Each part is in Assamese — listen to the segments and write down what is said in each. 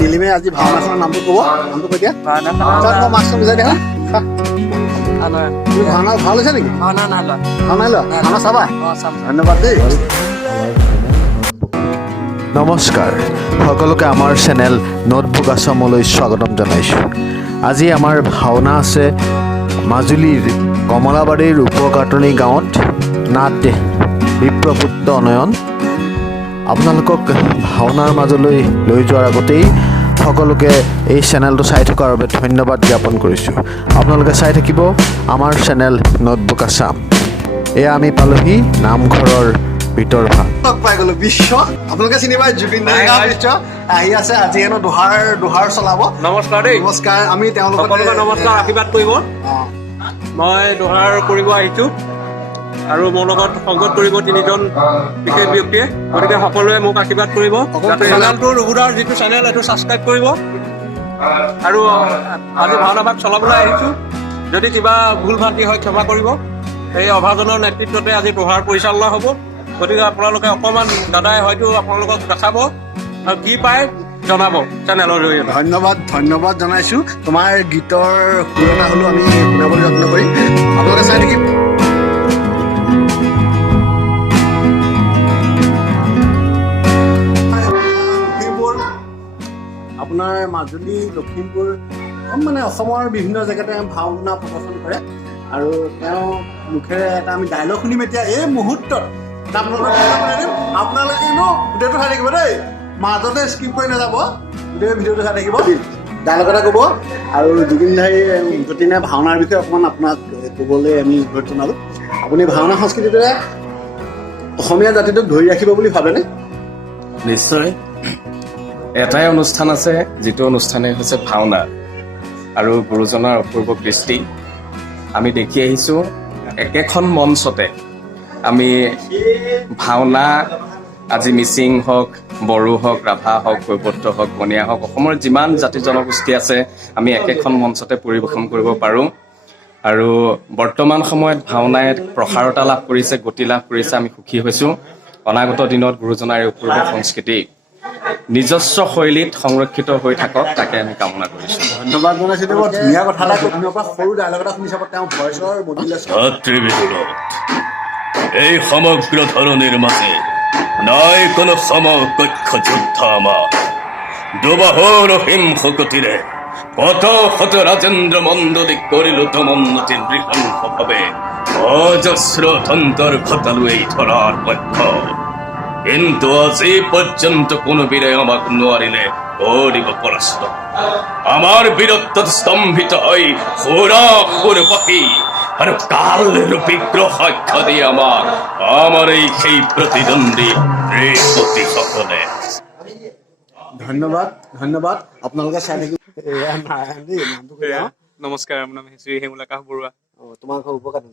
নীলিমে আজি ভাওনাখনৰ নামটো ক'ব নামটো কৈ দিয়া ভাওনা মই মাছটো বুজাই দিয়া তুমি ভাওনা ভাল হৈছে নেকি ভাওনা নাই লোৱা ভাওনা লোৱা ভাওনা চাবা ধন্যবাদ দেই নমস্কাৰ সকলোকে আমাৰ চেনেল নোটবুক আছামলৈ স্বাগতম জনাইছোঁ আজি আমাৰ ভাওনা আছে মাজুলীৰ কমলাবাৰীৰ উপকাটনি গাঁৱত নাট বিপ্ৰপুত্ৰ অনয়ন আপোনালোকক ভাওনাৰ মাজলৈ লৈ যোৱাৰ আগতেই সকলোকে এই চেনেলটো চাই থকাৰ বাবে ধন্যবাদ জ্ঞাপন কৰিছোঁ আপোনালোকে চাই থাকিব আমাৰ চেনেল নোটবুক আছাম এয়া আমি পালোহি নামঘৰৰ ভিতৰ ভাগ পাই গ'লো বিশ্ব আপোনালোকে চিনি পায় জুবিন দাৰ বিশ্ব আহি আছে আজি হেনো দোহাৰ চলাব নমস্কাৰ দেই নমস্কাৰ আমি তেওঁলোকক সকলোকে নমস্কাৰ আশীৰ্বাদ কৰিব মই দোহাৰ কৰিব আহিছোঁ আৰু মোৰ লগত সংগত কৰিব তিনিজন বিশেষ ব্যক্তিয়ে গতিকে সকলোৱে মোক আশীৰ্বাদ কৰিব চেনেলটো ৰঘুদাৰ যিটো চেনেল এইটো ছাবস্ক্ৰাইব কৰিব আৰু আজি ভাওনা ভাগ চলাবলৈ আহিছোঁ যদি কিবা ভুল ভ্ৰান্তি হয় ক্ষমা কৰিব এই অভাজনৰ নেতৃত্বতে আজি দোহাৰ পৰিচালনা হ'ব গতিকে আপোনালোকে অকণমান দাদাই হয়তো আপোনালোকক দেখাব আৰু কি পায় জনাব চেনেলৰ জৰিয়তে ধন্যবাদ জনাইছোঁ তোমাৰ গীতৰ সুৰনা হ'লেও আমি শুনাবলৈ যত্ন কৰিম আপোনালোকে চাই থাকিম আপোনাৰ মাজুলী লখিমপুৰ মানে অসমৰ বিভিন্ন জেগাতে ভাওনা প্ৰদৰ্শন কৰে আৰু তেওঁ মুখেৰে এটা আমি ডাইলগ শুনিম এতিয়া এই মুহূৰ্তত আপোনালোকে গোটেইটো চাই থাকিব দেই মাজতে স্কিপ কৰি নাযাব গোটেই ভিডিঅ'টো চাই থাকিব ডাইলগ এটা ক'ব আৰু জুবিন দাই যতীনে ভাওনাৰ বিষয়ে অকণমান আপোনাক ক'বলৈ আমি অনুৰোধ জনালোঁ আপুনি ভাওনা সংস্কৃতিটোৱে অসমীয়া জাতিটোক ধৰি ৰাখিব বুলি ভাবেনে নিশ্চয় এটাই অনুষ্ঠান আছে যিটো অনুষ্ঠানে হৈছে ভাওনা আৰু গুৰুজনাৰ অপূৰ্ব কৃষ্টি আমি দেখি আহিছোঁ একেখন মঞ্চতে আমি ভাওনা আজি মিচিং হওক বড়ো হওক ৰাভা হওক কৈবৰ্ত হওক বনিয়া হওক অসমৰ যিমান জাতি জনগোষ্ঠী আছে আমি একেখন মঞ্চতে পৰিৱেশন কৰিব পাৰোঁ আৰু বৰ্তমান সময়ত ভাওনাই প্ৰসাৰতা লাভ কৰিছে গতি লাভ কৰিছে আমি সুখী হৈছোঁ অনাগত দিনত গুৰুজনাৰ এই অপূৰ্ব সংস্কৃতি নিজস্ব শৈলীত সংৰক্ষিত হৈ থাকক তাকে আমি কামনা কৰিছোঁ ধন্যবাদ জনাইছোঁ বৰ ধুনীয়া কথা এটা আপোনাৰ পৰা সৰু ডাইলগ এটা শুনি চাব তেওঁ ভইচৰ মডুলেশ্যন এই সমগ্ৰ ধৰণীৰ মাজে নাই কোনো সমকক্ষ যুদ্ধ আমাৰ দুবাহুৰ হিমশকতিৰে কত শত ৰাজেন্দ্ৰ মণ্ডলী কৰিলো তমন্নতিৰ বৃহৎভাৱে অজস্ৰ অন্তৰ ঘটালো এই ধৰাৰ পক্ষ কিন্তু আজি পৰ্যন্ত কোনো বীৰে আমাক নোৱাৰিলে কৰিব পৰাস্ত আমাৰ বীৰত্বত স্তম্ভিত হৈ সুৰ পাখি আৰু কাল বিগ্ৰহ সাক্ষ্য দিয়ে আমাৰ এই সেই প্ৰতিদ্বন্দ্বী সকলে ধন্যবাদ আপোনালোকে চাই থাকিব নমস্কাৰ মোৰ নাম শ্ৰী হেমুলা কাহ বৰুৱা তোমাৰ ঘৰ উপকাটনি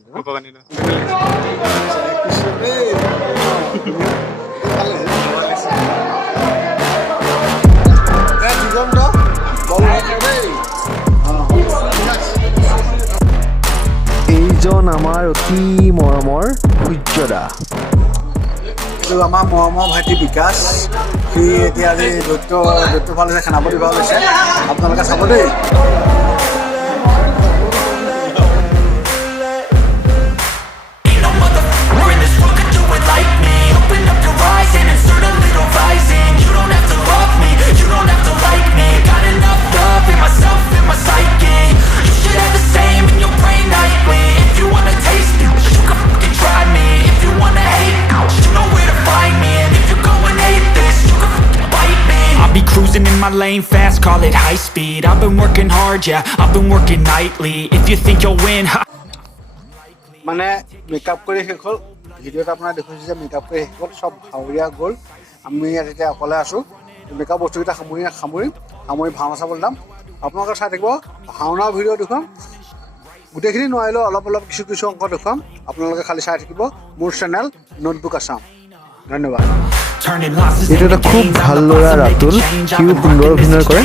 এইজন আমাৰ অতি মৰমৰ সূৰ্যদা এইটো আমাৰ মৰমৰ ভাইটি বিকাশ সি এতিয়া আজি দৈত্য ভাল হৈছে সেনাপতি ভাল হৈছে আপোনালোকে চাব দেই In my lane fast, call it high speed. I've been working hard, yeah, I've been working nightly. If you think you'll win, মানে মেকআপ কৰি শেষ হ'ল ভিডিঅ'ত আপোনাৰ দেখুৱাইছোঁ যে মেকআপ কৰি শেষ হ'ল চব ভাৱৰীয়া গ'ল আমি ইয়াত এতিয়া অকলে আছোঁ মেকআপ বস্তুকেইটা সামৰি ভাওনা চাবলৈ যাম আপোনালোকে চাই থাকিব ভাওনাৰ ভিডিঅ' দেখুৱাম গোটেইখিনি নোৱাৰিলেও অলপ কিছু অংক দেখুৱাম আপোনালোকে খালি চাই থাকিব মোৰ চেনেল নোটবুক আছাম ধন্যবাদ এইটো এটা খুব ভাল ল'ৰা ৰাতুল সিও সুন্দৰ অভিনয় কৰে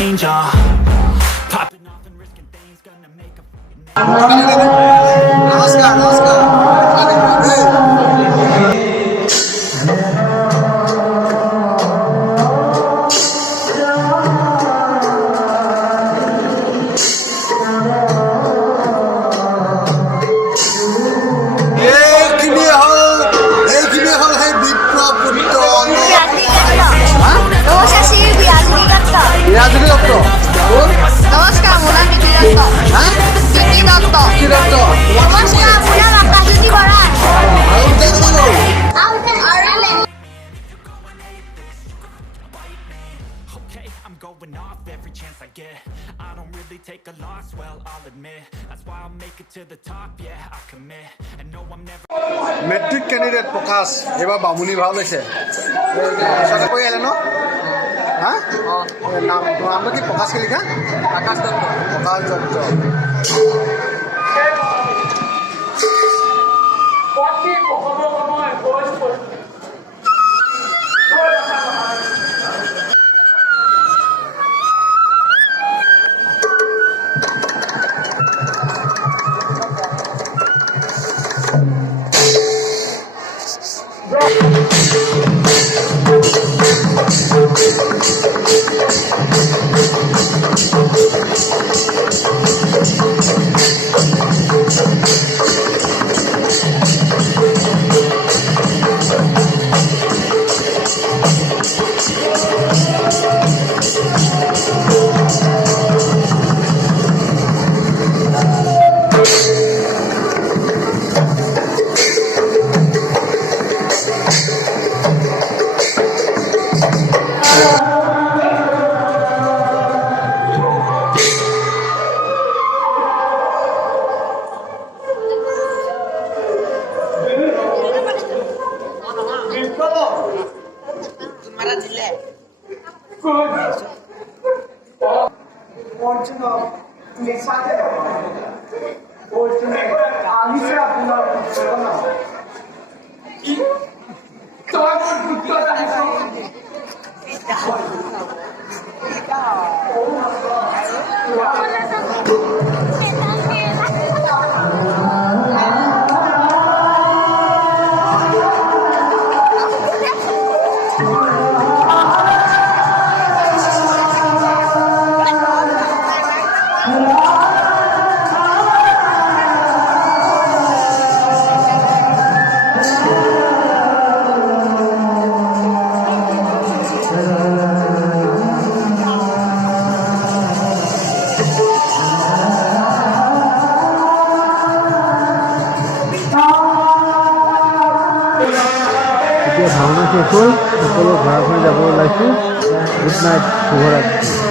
নমস্কাৰ I'm going off every chance I get. I don't really take a loss, well, I'll admit. That's why I'll make it to the top, yeah, I commit. And no, I'm never. Matric candidate প্ৰকাশ এইবাৰ বামুণী ভাও লৈছে ওচৰতে কৈ আহিলে ন হা নাম নামটো কি প্ৰকাশ কি লিখা প্ৰকাশ দত্ত এতিয়া ভাওনা শেষ হ'ল সকলো ঘৰা ঘৰি যাব ওলাইছোঁ গুড নাইট শুভৰাত্ৰি